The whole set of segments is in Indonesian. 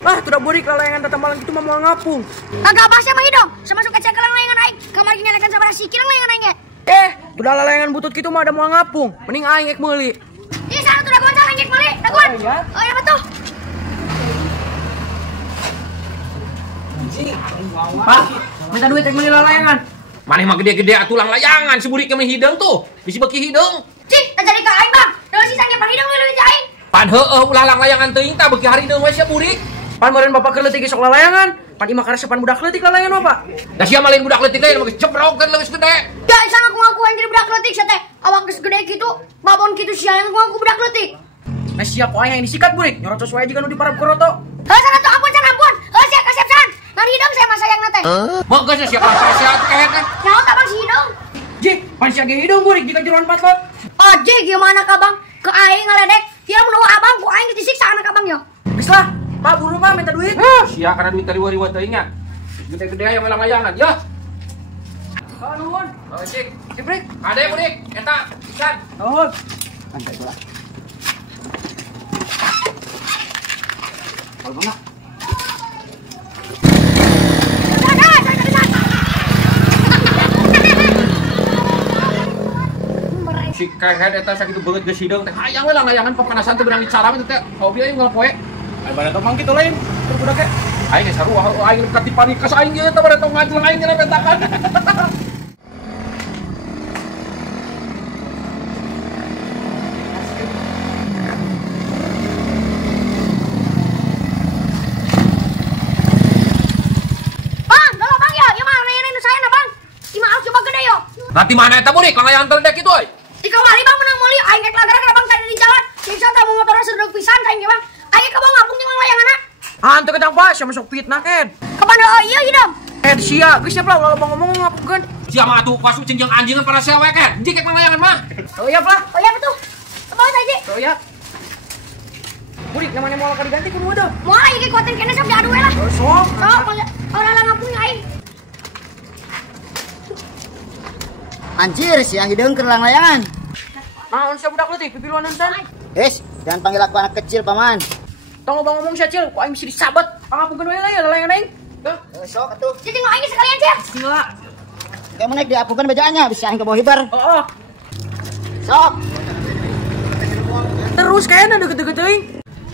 Lah, tidak burik lalayangan datang malam itu mau ngapung. Kagak apa sama hidung. Semasuk kecil ke layangan aing. Kamar gini lekan sabar sikil layangan aing. Udah lalayangan butut gitu mah ada mau ngapung. Mending aing ek meuli. Ih, sana tuh daguan aing ek meuli. Daguan. Oh iya betul. Pak, minta duit ek meuli lalayangan. Maneh mah gede-gede atulang layangan si burik kami hidung tuh. Bisi beki hidung. Cik, tak jadi ke aing bang. Dalam sisanya pan hidung leuwih aing. Pan heueuh ulah layangan teuing tah beki hari hidung we sia burik. Pan meureun bapak keur leutik sok lalayangan. Pan imah karesepan budak leutik lalayangan Bapak. Da sia mah lain budak leutik lain mah ceprokeun leus gede. Ya, isang aku ngaku anjir budak leutik sia teh. Awak geus gede kitu, babon kitu sia yang ngaku budak leutik. Nah siap kok yang disikat burik. Nyorotos wae jiga nu di parab koroto. Heuh sana tuh ampun. Heuh sia kasep san. Nari hidung saya mah sayang teh. Mau geus sia ka sia kehet kan. Nyaho tabang si hidung. Ji, pan sia ge hidung burik jika jeroan patlot. Oh, jik gimana kabang? Ke aing ngaledek. Kira mun abang ku aing disiksa anak abang yo. Geus lah, Pak buru Pak minta duit. Sia kana duit tadi wari teuing nya. Gede-gede aya layangan. Ya. Nuhun. Oh, cik. Ciprik. Ade burik eta ikan. Nuhun. Santai pula. Kalau mana? Si kehet eta sakitu beungeut geus hidung teh hayang we layangan papanasan teh beunang dicaram itu teh. Hobi aing ngalapoe. Ai bade tong kitu lain. Tur budak ge. Aing geus sarua aing ka ti panik kas aing ge teh bade tong ngajeng aing geus bentakan. Bang, dolo bang yo. Ieu mah layanan saya na bang. Imaaf coba gede yo. Nanti mana eta burik layangan teledek kitu euy. Di kamari bang menang muli aing ek lagara bang tadi di jalan. Siksa tamu motorna sedeg pisan aing ge bang. Aing ka bang ngapung jeung layanganna. Hantu ketang Pak, sia masuk fitnah ken. Kapan oh iya hidung. Sia, geus siap lah ulah ngomong ngapungkeun. Sia mah atuh pasu cenjeng anjingan para sewe kan. Jik ek layangan mah. Oh iya, Pak. Oh iya betul. Bawa aja. Oh iya. Burik namanya mau diganti kudu ada. Mau aing ge kuatin kene sok diadu we lah. Sok. Sok orang lah ngapung aing. Anjir, si hidung keur layangan. Naon sia budak leutik pipiluan entan. Jangan panggil aku anak kecil, Paman. Tong ngomong sia cil, kok aing mesti disabet. Pangapungkeun wae lah ya lalayangan aing. Sok atuh. Jadi mau aing sekalian cia. Gila. Kamu naik diapukan bajaannya, bisa aing ke bawah hibar. Oh. Sok. Terus kayaknya deket-deket teuing.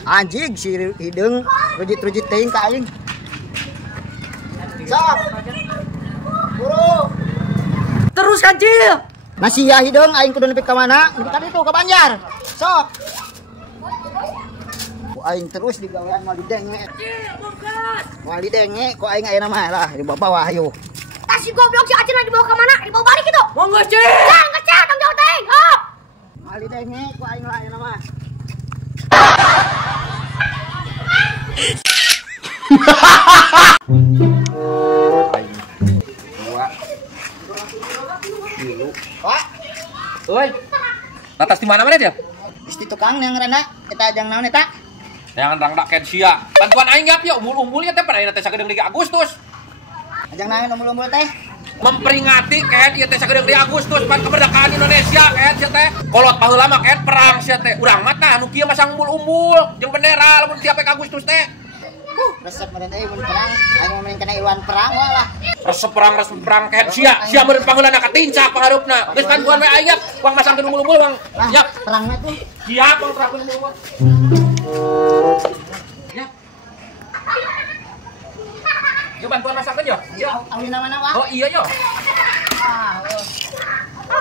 Anjing si hidung rujit-rujit teuing ka aing. Sok. Buru. Terus kan cil. Masih ya hidung aing kudu nepi ka mana? Nepi ka ditu ka Banjar. Sok. Ku aing terus digawean mal didenge. Mal didenge ku aing ayeuna mah lah di bawah ayo. Tas si goblok si Acil dibawa ke mana? Dibawa balik itu. Monggo cil. Jangan kecil tong jauh teh. Oh. Mal didenge ku aing lah ayeuna mah. Pak, Euy. Atas di mana mana dia? geus di tukang yang rena eta ajang naon eta? Jangan rangdak ken sia. Bantuan aing gap ya umbul-umbul ya teh pada ayeuna teh sagedeung di Agustus. Ajang naon umbul-umbul teh? Memperingati kayak ieu teh sagedeung di Agustus pan kemerdekaan Indonesia kayak sia teh. Kolot baheula mah kayak perang sia teh. Urang mah tah nu kieu masang umbul-umbul jeung bendera lamun tiap Agustus teh. Resep meureun teh mun perang, aing mau main kana iluan perang wae lah. Resep perang kayak sia meureun pangeulana katincak pangharupna. Geus bantuan we aing uang masangkeun umbul-umbul Bang. Lah, Siap. perangna tuh. Siap Bang terakeun umbul-umbul. Ya. Yuk bantuan masangkeun yo. Yo. Awina mana, Pak? Oh iya yo.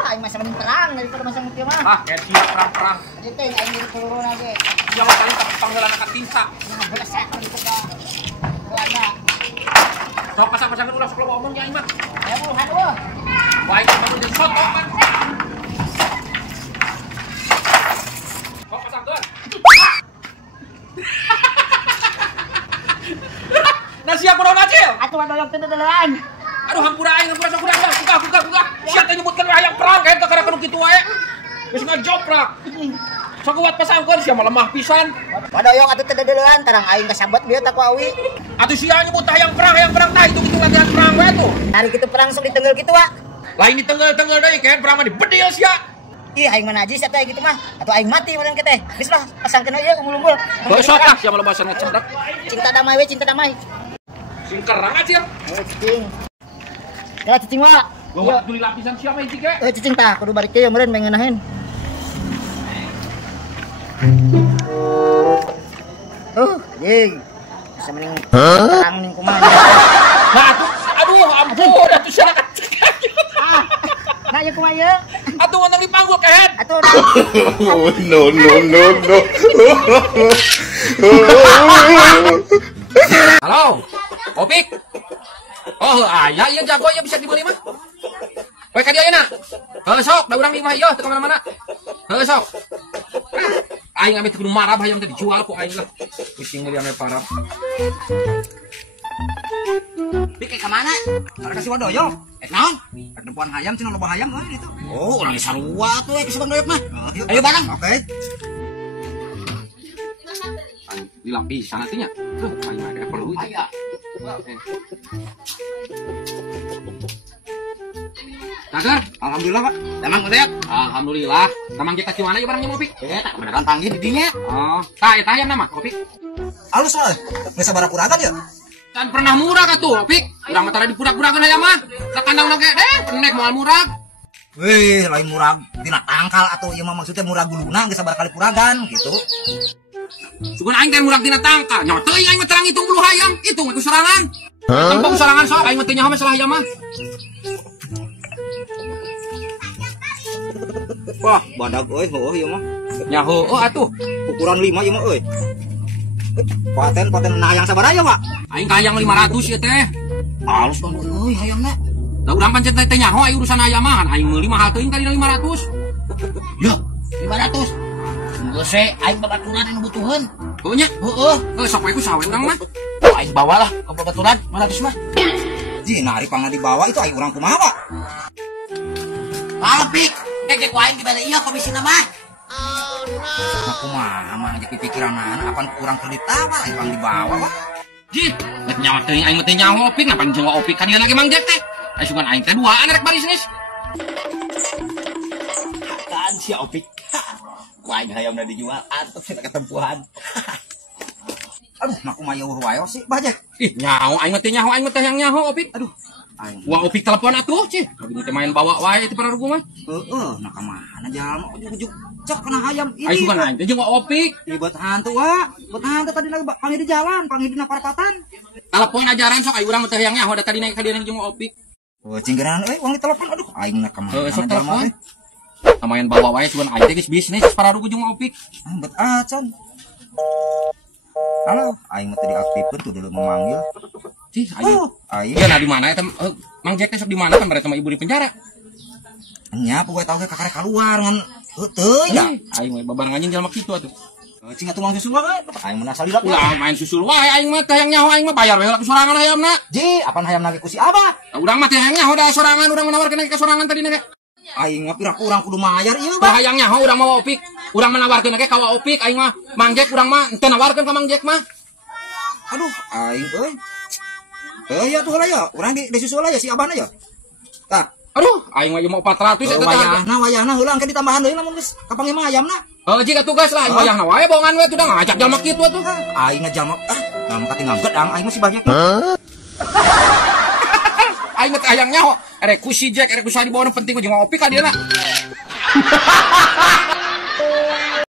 Aing mah mending perang daripada masang kieu mah. Ah, kayak sia perang-perang. Ieu teh aing di peluruna ge. Sia mah paling pangeulana katincak. Nah, bereset gitu ka. Belanda. Sok pasang-pasangkeun ulah sok lo ngomong ya aing mah. Aya puluhan eueuh. Wah, itu baru jadi soto kan. Kok pasangkeun? Nasi aku naon acil? Atuh adoyok teh dadalan. Aduh hampura aing hampura sok urang dah. Buka. Sia teh nyebutkeun hayang perang kayak teu kada kudu kitu wae. Geus ngajoprak. Sok kuat pasangkeun sia mah lemah pisan. Adoyok atuh teh dadalan tarang aing kasabet dia tak ku awi. Atuh sia nyebut hayang perang tah itu latihan perang wae tuh. Hari kitu perang sok ditenggel kitu, Wak. Lain di tenggal deui kayak perang mah dibedil sia. Ih aing mah najis eta gitu mah. Atuh aing mati meureun teh. Geus lah pasangkeun ieu umbul-umbul. Besok lah siapa lebasan ngecendek. Cinta damai we cinta damai. Sing kerang aja. Cicing. Ya cicing mah. Bawa dulu lapisan siapa ini ge? Cicing tah kudu balik teh meureun mengenahin. Jing. Bisa mending terang ning kumaha. Nah, aduh ampun, atuh sia Nah, ya kumaha ye? atuh ngontong dipanggul kehet. Atuh. Oh, no, no, no, no. Halo. Opik. Oh, aya ieu jago ya bisa dibeli mah. Poe ka dieu na. Heuh sok, da urang di imah ieu teu ka mana-mana. Heuh sok. Aing ame teu kudu marah hayam teh dijual ku aing lah. Pusing meuli ame parah. Pik ka mana? Karena kasih wadoyo. Naon? Perempuan hayam cenah loba hayam euy itu. Oh, urang sarua tuh ke Subang Doyok mah. Ayo bareng. Oke. Bilang bisa nantinya. Tuh, aing ada perlu itu. Aya. Tagar, Alhamdulillah, Pak. emang udah. Alhamdulillah. Namang kita gimana ya barangnya Opik? Tak beneran panggil di dinya. Oh, tah eta aya nama Opik. Alus soalnya. Geus sabaraha kuragan ya? Can pernah murah atuh Opik. Urang mah tara dipurak-purakeun aya mah. Da kandang ge pendek moal murag. Wih, lain murag tina tangkal atau ieu mah maksudnya murag guluna geus sabaraha kali puragan gitu. Sugan aing teh murag dina tangka. Nya teuing aing mah terang hitung bulu hayam. Hitung itu serangan. Tanpa serangan sok aing mah teh nyaho masalah hayam mah. Wah, badag euy, heueuh ieu mah. Nyaho oh atuh. Ukuran 5 ieu mah euy. Paten hayang sabaraha ya, Pak? Aing kayang 500 ieu teh. Alus dong euy hayangna. Da urang pancen teh nyaho aya urusan hayam mah. Aing meuli mahal teuing kali 500. Ya, 500. Geus we aing babaturan anu butuheun. Heuh nya? Heueuh. Sok we ku sawe urang mah. Aing bawalah ke babaturan 500 mah. Ji, nari pangna dibawa itu aing urang kumaha, Pak? Pik, kek ku aing dibere ieu komisina mah. Oh no. Aku mah jadi pikiran anak apan kurang kredit tawar aing pang dibawa, Pak. Ji, rek nyawa teuing aing mah teh nyaho Opik, ngapan jeung Opik kan ieu lagi Mang Jack teh. Aya sugan aing teh duaan rek bisnis. Kan si Opik. Ku aing hayamna dijual atuh cenah ketempuhan. Aduh, naku mah yeuh wae sih, Bajek. Ih, nyaho aing mah teh nyaho, aing mah teh yang nyaho Opik. Aduh. Aing. Wah Opik telepon atuh, Cih. Abi teh main bawa wae teh pararugu mah. Heeh, nah ka mana jalma ujug-ujug cek kena hayam ini. Aing sugan aing teh jeung Opik. Ini buat hantu, Wak. Buat hantu tadi lagi panggil di jalan, panggil di parapatan. Telepon ajaran sok aing urang mah teh yang nyaho da tadi naik ka dieu jeung Opik. Oh, cinggeran euy, uang ditelepon. Aduh, aing na ka mana Sok jalma telepon. teh. Main bawa wae sugan aing teh geus bisnis pararugu jeung Opik. Bet acon. Halo, aing mah tadi aktifkeun tuh dulu memanggil. Cih, aing. Aing. Iya, nah di mana eta Mang Jack teh sok di mana kan berarti sama ibu di penjara. Nya poe tau ge kakare keluar ngan teu ya. Aing mah babarengan jeung jalma kitu atuh. Cing atuh mang susul wae. Aing mah asal dilak. Ulah main susul wae aing mah teh yang nyaho aing mah bayar we sorangan hayamna. Ji, apan hayam lagi ku si Abah. Urang mah teh yang nyaho da sorangan urang menawarkeun ke sorangan tadi ge. Aing mah pira kurang kudu mayar ieu, Bah Bang. hayang nyaho urang mah Opik. Urang menawarkeun ke ka Opik aing mah Mang Jack urang mah teu nawarkeun ka Mang Jack mah. Aduh, aing euy. Ya tuh lah ya, urang disusul ya si Abahna ya. Tah, Aduh, aing mah ieu mah 400 eta teh. wayahna heula engke ditambahan deui lamun geus kapangge mah ayamna. Jika tugas lah, aing wayahna wae bohongan we tuh dah ngajak jalma kitu atuh. Aing ngajalma namun katinggal gedang aing masih banyak. Aing mah teh hayang nyaho, erek ku si Jack, erek ku sa di bawah penting jeung Opik ka dieu na.